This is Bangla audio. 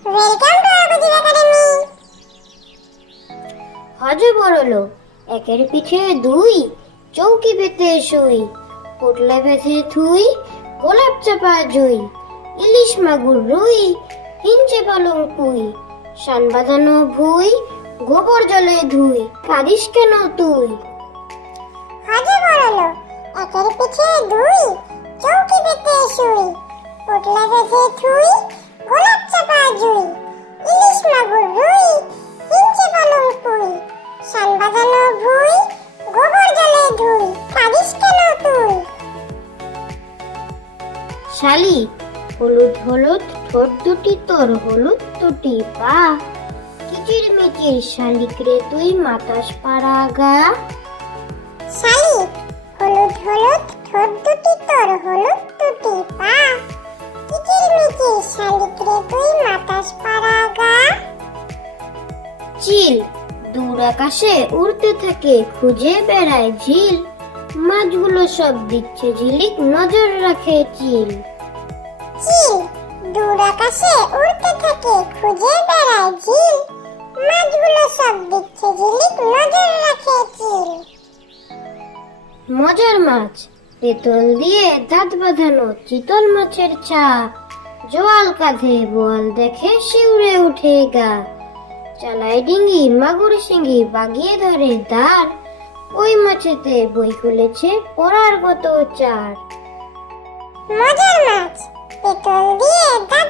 Welcome to আরগোজিব academy. আজও বড়লো একের পিঠে দুই, চৌকি পেতে শুই, পোটলা বেঁধে থুই, গোলাপ চাপা জুই, ইলিশ মাগুর রুই, হিঞ্চে পালং পুই, শান বাঁধানো ভুই, গোবর জলে ধুই, কাঁদিস কেন তুই? আজও বড়লো একের পিঠে দুই, চৌকি পেতে শুই, পোটলা বেঁধে থুই, গোলাপ চাপা জুই, ইলিশ মাগুর রুই, হিঞ্চে পালং পুই, শান বাঁধানো ভুই, গোবর জলে ধুই, কাঁদিস কেন তুই? শালি হলুদ হলুদ ঠোঁট দুটি তোর হলুদ দুটি পা, কিচির মিচির শালিক রে তুই মাতাস পাড়া গা। শালি হলুদ হলুদ ঠোঁট দুটি তোর হলুদ দুটি পা, কিচির মিচির শালিক রে তুই মাতাস পাড়া গা। চিল দূর আকাশে উড়তে থাকে খুঁজে বেড়ায় ঝিল, মাছগুলো সব দিচ্ছে ঝিলিক নজর রাখে চিল। চিল দূর আকাশে উড়তে থাকে খুঁজে বেড়ায় ঝিল, মাছগুলো সব দিচ্ছে ঝিলিক নজর রাখে চিল। মজার মাছ পেতল দিয়ে দাঁত বাঁধানো চিতল মাছের ছাপ, জোয়াল কাঁধে বোয়াল দেখে শিউরে উঠে গা, চালায় ডিঙ্গি মাগুর শিঙ্গি বাগিয়ে ধরে দাঁড়, ওই মাছেতে বই খুলেছে পড়ার কত চার। মজার মাছ পেতল দিয়ে